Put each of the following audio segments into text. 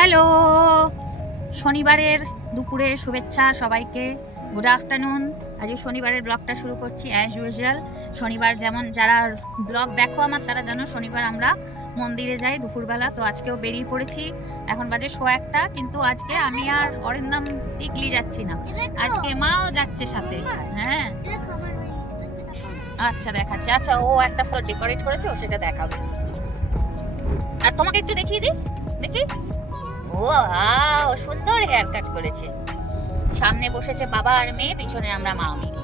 Hello, শনিবারের দুপুরের শুভেচ্ছা সবাইকে। Good afternoon. আজ শনিবারের ব্লগটা শুরু করছি অ্যাজ ইউজুয়াল। শনিবার যেমন যারা ব্লগ দেখো আমার, তারা জানো শনিবার আমরা মন্দিরে যাই দুপুরবেলা। তো আজকেও বেরিয়ে পড়েছি, এখন বাজে 1:15। কিন্তু আজকে আমি আর অরিন্দম টিকলি যাচ্ছি না, আজকে মাও যাচ্ছে সাথে। হ্যাঁ আচ্ছা দেখাচ্ছি। আচ্ছা, ও একটা ডেকোরেট করেছে, ও সেটা দেখাবো। আর তোমাকে একটু দেখিয়ে দিই, দেখি। ও সুন্দর হেয়ার কাট করেছে। সামনে বসেছে বাবা আর মেয়ে, পিছনে আমরা মা মেয়ে।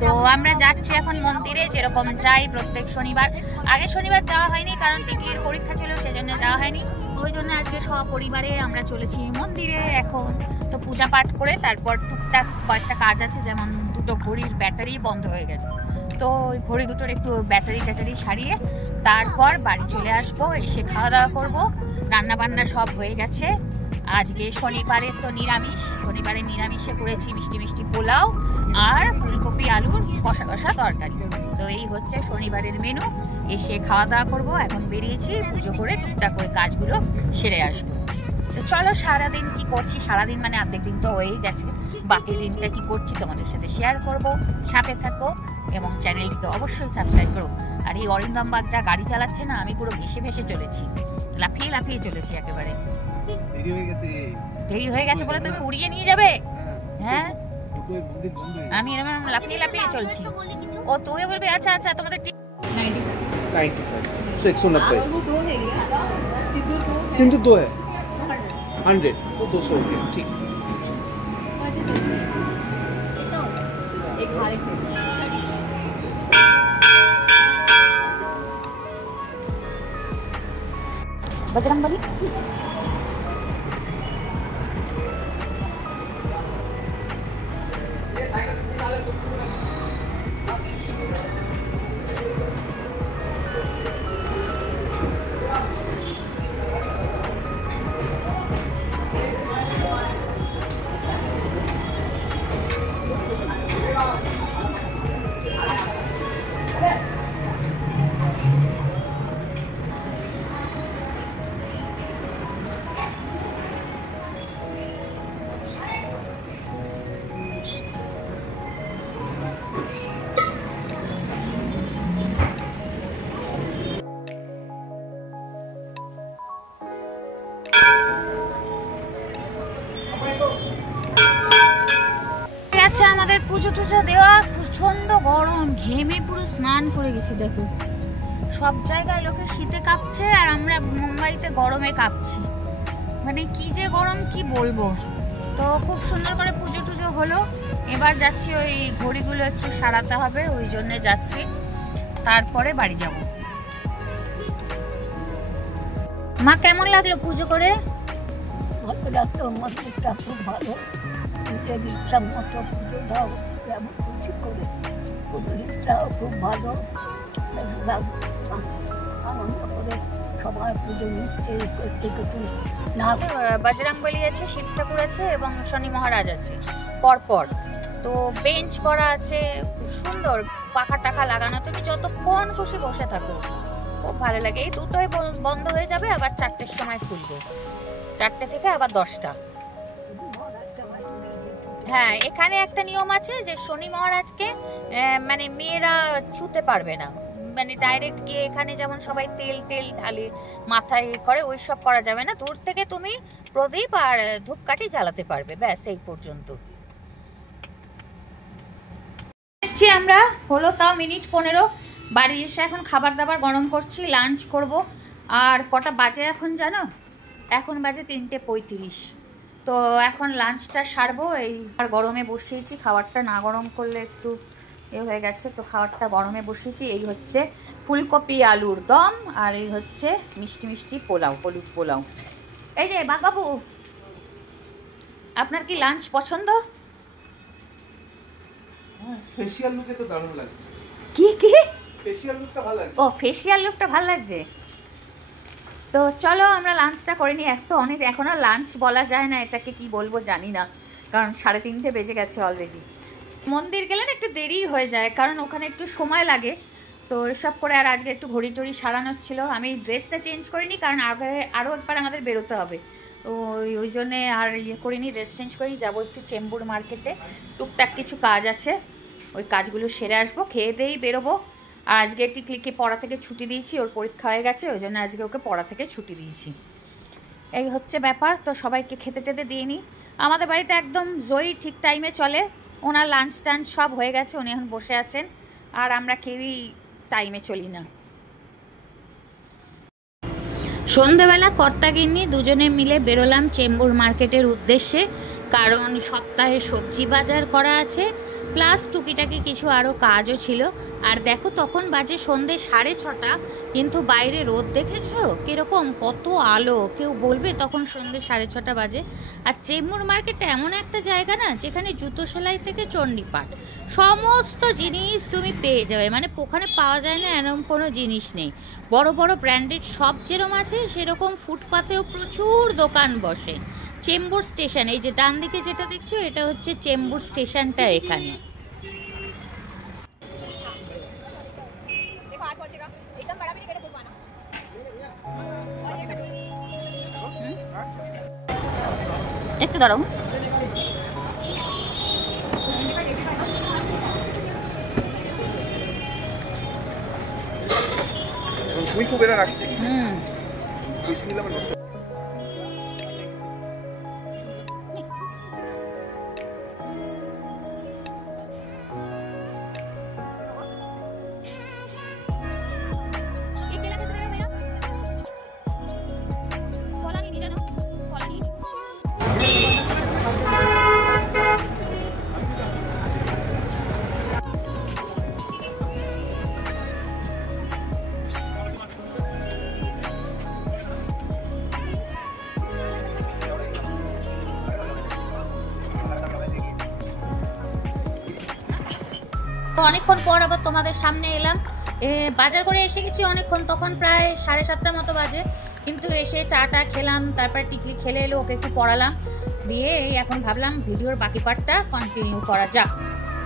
তো আমরা যাচ্ছি এখন মন্দিরে, যেরকম যাই প্রত্যেক শনিবার। আগে শনিবার যাওয়া হয়নি কারণ টিকলির পরীক্ষা ছিল, সেজন্য যাওয়া হয়নি। ওই জন্য আজকে সপরিবারে আমরা চলেছি মন্দিরে এখন। তো পূজা পাঠ করে তারপর টুকটাক কয়েকটা কাজ আছে, যেমন দুটো ঘড়ির ব্যাটারি বন্ধ হয়ে গেছে, তো ওই ঘড়ি দুটোর একটু ব্যাটারি সারিয়ে তারপর বাড়ি চলে আসবো। এসে খাওয়া দাওয়া করবো। রান্না বান্না সব হয়ে গেছে। আজকে শনিবারে তো নিরামিষ, শনিবারে নিরামিষে করেছি মিষ্টি পোলাও আর ফুলকপি আলুর কষা তরকারি। তো এই হচ্ছে শনিবারের মেনু। এসে খাওয়া দাওয়া করবো। এখন বেরিয়েছি, পুজো করে টুকটাক করে কাজগুলো সেরে আসবো। তো চলো, সারাদিন কি করছি, সারাদিন মানে অর্ধেক দিন তো হয়েই গেছে, বাকি দিনটা কি করছি তোমাদের সাথে শেয়ার করব। সাথে থাকো এবং চ্যানেলটিকে অবশ্যই সাবস্ক্রাইব করো। আর এই অরিন্দম বাগ যা গাড়ি চালাচ্ছে না, আমি পুরো ভেসে চলেছি, লাফিয়ে চলেছি একেবারে। দেরি হয়ে গেছে বলে তুমি উড়িয়ে নিয়ে যাবে? হ্যাঁ, আমি এরকম লাফিয়ে চলছি। ও তুইও বলবি? আচ্ছা তোমাদের 95 so 190 सिंधु 2 है 100 तो 200 हो गया। ठीक बजरंगबली। আচ্ছা, আমাদের পুজো টুজো দেওয়া, প্রচন্ড গরম, ঘেমে পুরো স্নান করে গেছি। দেখো সব জায়গায় লোকে শীতে কাঁপছে আর আমরা মুম্বাইতে গরমে কাঁপছি। মানে কি যে গরম, কি বলবো। তো খুব সুন্দর করে পুজো টুজো হলো। এবার যাচ্ছি, ওই ঘড়িগুলো একটু সারাতে হবে, ওই জন্য যাচ্ছি, তারপরে বাড়ি যাব। মা কেমন লাগলো পুজো করে? ভালো লাগতো, মন্দিরটা খুব ভালো। নিজের ইচ্ছা মতো পুজো দাও, যেমন খুশি করে। পুজোটাও খুব ভালো, আনন্দ করে সবাই পুজো নিচ্ছে করতে না। বজরংবলী আছে, শিব ঠাকুর আছে এবং শনি মহারাজ আছে পরপর। তো বেঞ্চ করা আছে, সুন্দর পাখা টাকা লাগানো, তুমি যতক্ষণ খুশি বসে থাকো, খুব ভালো লাগে। এই দুটোই বন্ধ হয়ে যাবে, আবার 4টের সময় খুলবে, 4টে থেকে আবার 10টা। হ্যাঁ, এখানে একটা নিয়ম আছে যে শনি মহারাজকে মানে মেয়েরা ছুতে পারবে না, মানে ডাইরেক্ট গিয়ে এখানে যেমন সবাই তেল ঢালে মাথায় করে, ওই সব করা যাবে না। দূর থেকে তুমি প্রদীপ আর ধূপকাঠি জ্বালাতে পারবে, ব্যাস এই পর্যন্ত। এসছি আমরা, হলো তাও মিনিট 15। বাড়ি এসে এখন খাবার দাবার গরম করছি, লাঞ্চ করব। আর কটা বাজে এখন জানো? এখন বাজে 3:35। তো এখন লাঞ্চটা সারবো। এই আর গরমে বসিয়েছি, খাবারটা না গরম করলে একটু হয়ে গেছে, তো খাবারটা গরমে বসিয়েছি। এই হচ্ছে ফুলকপি আলুর দম, আর এই হচ্ছে মিষ্টি পোলাও, হলুদ পোলাও। এই যে বাবু, আপনার কি লাঞ্চ পছন্দ? ফেশিয়াল লুকে তো দারুণ লাগছে। কি ফেশিয়াল লুকটা ভালো লাগছে। ও, ফেশিয়াল লুকটা ভালো লাগছে। তো চলো আমরা লাঞ্চটা করে নিই। এখন আর লাঞ্চ বলা যায় না, এটাকে কি বলবো জানি না, কারণ 3:30 বেজে গেছে অলরেডি। মন্দির গেলে না একটু দেরি হয়ে যায়, কারণ ওখানে একটু সময় লাগে। তো এসব করে আর আজকে একটু ঘড়ি টড়ি সারানোর ছিল। আমি ড্রেসটা চেঞ্জ করিনি কারণ আগে আরও একবার আমাদের বেরোতে হবে, তো ওই জন্যে আর ইয়ে করিনি, ড্রেস চেঞ্জ করিনি। যাবো একটু চেম্বুর মার্কেটে, টুকটাক কিছু কাজ আছে, ওই কাজগুলো সেরে আসবো, খেয়ে দিয়েই বেরোবো। আর আজকে টিকলিকে পড়া থেকে ছুটি দিয়েছি, ওর পরীক্ষা হয়ে গেছে, ওই জন্য আজকে ওকে পড়া থেকে ছুটি দিয়েছি। এই হচ্ছে ব্যাপার। তো সবাইকে খেতে টেতে দিয়ে নিই। আমাদের বাড়িতে একদম জয়ী ঠিক টাইমে চলে, ওনার লাঞ্চ টাঞ্চ সব হয়ে গেছে, উনি এখন বসে আছেন, আর আমরা কেউই টাইমে চলি না। সন্ধ্যাবেলা কর্তাগিন্নি দুজনে মিলে বেরোলাম চেম্বুর মার্কেটের উদ্দেশ্যে, কারণ সপ্তাহে সবজি বাজার করা আছে, প্লাস টুকিটাকি কিছু আরও কাজও ছিল। আর দেখো তখন বাজে সন্ধ্যে 6:30, কিন্তু বাইরে রোদ দেখেছো কীরকম, কত আলো, কেউ বলবে তখন সন্ধ্যে 6:30 বাজে। আর চেম্বুর মার্কেটটা এমন একটা জায়গা না, যেখানে জুতো সেলাই থেকে চণ্ডীপাঠ সমস্ত জিনিস তুমি পেয়ে যাবে, মানে ওখানে পাওয়া যায় না এরকম কোনো জিনিস নেই। বড় বড় ব্র্যান্ডেড শপ যেরকম আছে সেরকম ফুটপাতেও প্রচুর দোকান বসে। চেম্বুর স্টেশন, এই যে ডান দিকে যেটা দেখছো এটা হচ্ছে চেম্বুর স্টেশনটা এখানে। একটু দাঁড়াও, তুই খুব এরা রাখছিস। বেশি নিলে আমার নষ্ট। অনেকক্ষণ পর আবার তোমাদের সামনে এলাম। বাজার করে এসে গেছি অনেকক্ষণ, তখন প্রায় 7:30 মতো বাজে, কিন্তু এসে চাটা খেলাম, তারপর টিকলি খেলে এলো, ওকে একটু পড়ালাম, দিয়ে এখন ভাবলাম ভিডিওর বাকি পার্টটা কন্টিনিউ করা যাক।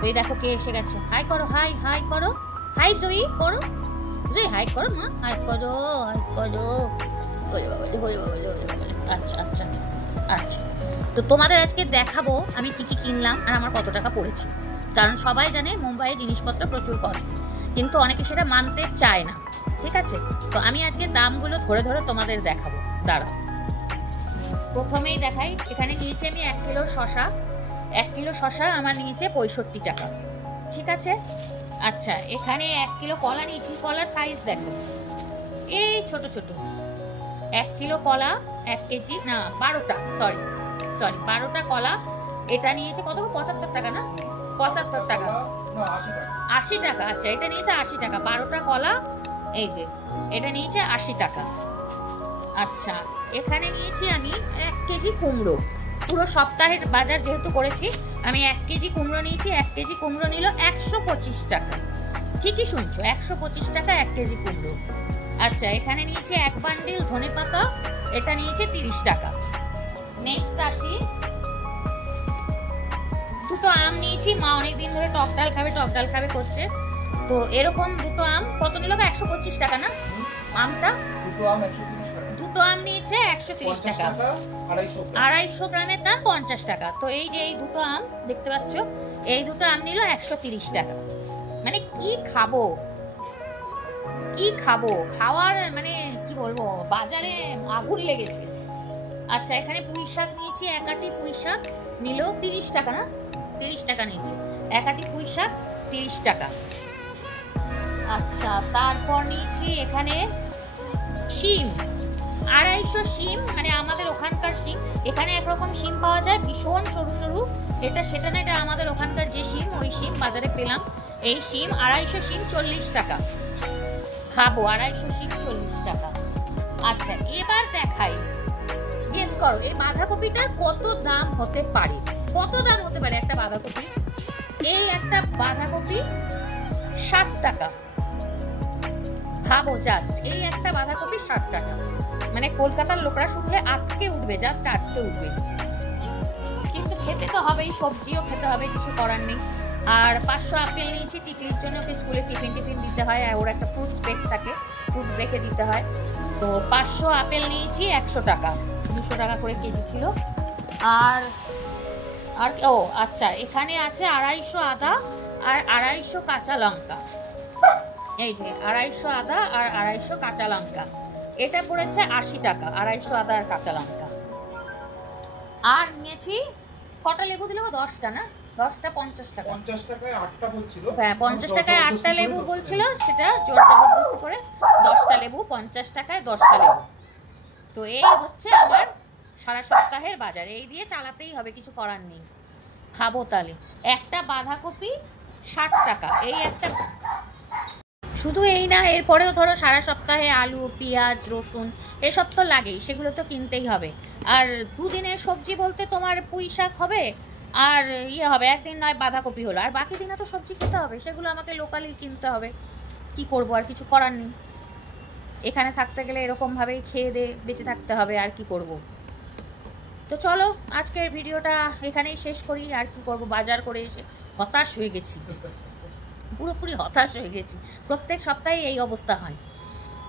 ওই দেখো কে এসে গেছে, হাই করো, হাই হাই করো, হাই জয়ী করো, জয়ী হাই করো মা, হাই করো, হাই করো। আচ্ছা আচ্ছা আচ্ছা, তো তোমাদের আজকে দেখাবো আমি কী কী কিনলাম আর আমার কত টাকা পড়েছি। কারণ সবাই জানে মুম্বাইয়ে জিনিসপত্র প্রচুর কস্ট, কিন্তু অনেকে সেটা মানতে চায় না, ঠিক আছে? তো আমি আজকে দামগুলো ধরে ধরে তোমাদের দেখাবো, দাঁড়াও। প্রথমেই দেখাই, এখানে নিয়েছি আমি 1 কিলো শশা। 1 কিলো শশা আমার নিয়েছে 65 টাকা, ঠিক আছে? আচ্ছা, এখানে 1 কিলো কলা নিয়েছি, কলার সাইজ দেখো এই ছোট ছোট। 1 কিলো কলা, 1 কেজি না 12টা, সরি 12টা কলা, এটা নিয়েছে কত? 75 টাকা না? 75 টাকা, 80 টাকা। আচ্ছা, এটা নিয়েছে 80 টাকা। 12টা কলা, এই যে এটা নিয়েছে 80 টাকা। আচ্ছা, এখানে নিয়েছি আমি 1 কেজি কুমড়ো। পুরো সপ্তাহের বাজার যেহেতু করেছি, আমি 1 কেজি কুমড়ো নিয়েছি। 1 কেজি কুমড়ো নিল 125 টাকা। ঠিকই শুনছো, 125 টাকা 1 কেজি কুমড়ো। আচ্ছা, এখানে নিয়েছি 1 বান্ডিল ধনেপাতা, এটা নিয়েছে 30 টাকা। নেক্সট আসি, দুটো আম নিয়েছি, মা অনেকদিন ধরে টক ডাল খাবে করছে, তো এরকম দুটো আম কত নিল? 125 টাকা না আমটা? দুটো আম নিয়েছে 130 টাকা, 250 গ্রামের দাম 50 টাকা। তো এই যে এই দুটো আম দেখতে পাচ্ছ, এই দুটো আম নিল 130 টাকা। মানে কি খাবো খাওয়ার মানে কি বলবো, বাজারে আগুন লেগেছে। আচ্ছা, এখানে পুঁই শাক নিয়েছি, 1 আটি পুঁই শাক নিল 30 টাকা না? 30 টাকা নিচ্ছে 1 আটি পুঁই শাক, 30 টাকা। আচ্ছা, তারপর নিয়েছি এখানে শিম, 250 শিম, মানে আমাদের ওখানকার শিম। এখানে একরকম শিম পাওয়া যায় ভীষণ সরু সরু, এটা সেটা না, এটা আমাদের ওখানকার যে শিম, ওই শিম বাজারে পেলাম। এই শিম 250 শিম 40 টাকা। খাবো 250 শিম 40 টাকা। আচ্ছা, এবার দেখাই, গেস করো এই বাঁধাকপিটার কত দাম হতে পারে? কত দাম হতে পারে একটা বাঁধাকপি? এই একটা বাঁধাকপি 60 টাকা। ভাবো জাস্ট, এই একটা বাঁধাকপি 60 টাকা, মানে কলকাতার লোকরা শুনলে আটকে উঠবে, জাস্ট আটকে উঠবে। কিন্তু খেতে তো হবেই, সবজিও খেতে হবে, কিছু করার নেই। আর 500 আপেল নিয়েছি টিটির জন্য, ওকে স্কুলে টিফিন দিতে হয় আর ওর একটা ফ্রুটস ব্রেক থাকে, ফ্রুট ব্রেকে দিতে হয়। তো 500 আপেল নিয়েছি 100 টাকা, 200 টাকা করে কেজি ছিল। আর আর ও আচ্ছা, এখানে আছে 250 আদা আর 250 কাঁচা লঙ্কা। এই যে 250 আদা আর 250 কাঁচা লঙ্কা, এটা পড়েছে 80 টাকা, 250 আদা আর কাঁচা লঙ্কা। আর নিয়েছি কটা লেবু দিল? 10টা না, 10টা 50 টাকা। 50 টাকায় 8টা বলছিল। হ্যাঁ 50 টাকায় 8টা লেবু বলছিল, সেটা জোর জবরদস্তি করে 10টা লেবু, 50 টাকায় 10টা লেবু। তো এই হচ্ছে আমার সারা সপ্তাহের বাজার, এই দিয়ে চালাতেই হবে, কিছু করার নেই। খাবো তাহলে। একটা বাঁধাকপি 60 টাকা, এই একটা। শুধু এই না, এরপরেও ধরো সারা সপ্তাহে আলু, পেঁয়াজ, রসুন এসব তো লাগেই, সেগুলো তো কিনতেই হবে। আর দুদিনের সবজি বলতে তোমার পুঁই শাক হবে আর হবে, একদিন নয় বাঁধাকপি হলো, আর বাকি দিনে তো সবজি খেতে হবে, সেগুলো আমাকে লোকালি কিনতে হবে। কি করব, আর কিছু করার নেই। এখানে থাকতে গেলে এরকমভাবেই খেয়ে দিয়ে বেঁচে থাকতে হবে, আর কি করব। তো চলো আজকের ভিডিওটা এখানেই শেষ করি। আর কি করব, বাজার করে এসে হতাশ হয়ে গেছি, পুরোপুরি হতাশ হয়ে গেছি। প্রত্যেক সপ্তাহে এই অবস্থা হয়।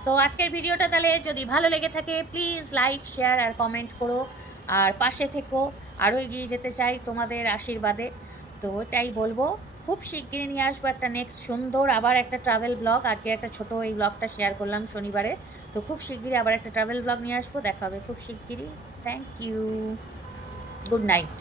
তো আজকের ভিডিওটা তাহলে যদি ভালো লেগে থাকে প্লিজ লাইক, শেয়ার আর কমেন্ট করো, আর পাশে থেকো। আরও এগিয়ে যেতে চাই তোমাদের আশীর্বাদে। তো ওটাই বলবো, খুব শিগগিরই নিয়ে আসবো একটা নেক্সট সুন্দর আবার একটা ট্রাভেল ব্লগ। আজকে একটা ছোট এই ব্লগটা শেয়ার করলাম শনিবারে, তো খুব শিগগিরই আবার একটা ট্রাভেল ব্লগ নিয়ে আসবো। দেখা হবে খুব শিগগিরই। Thank you, good night.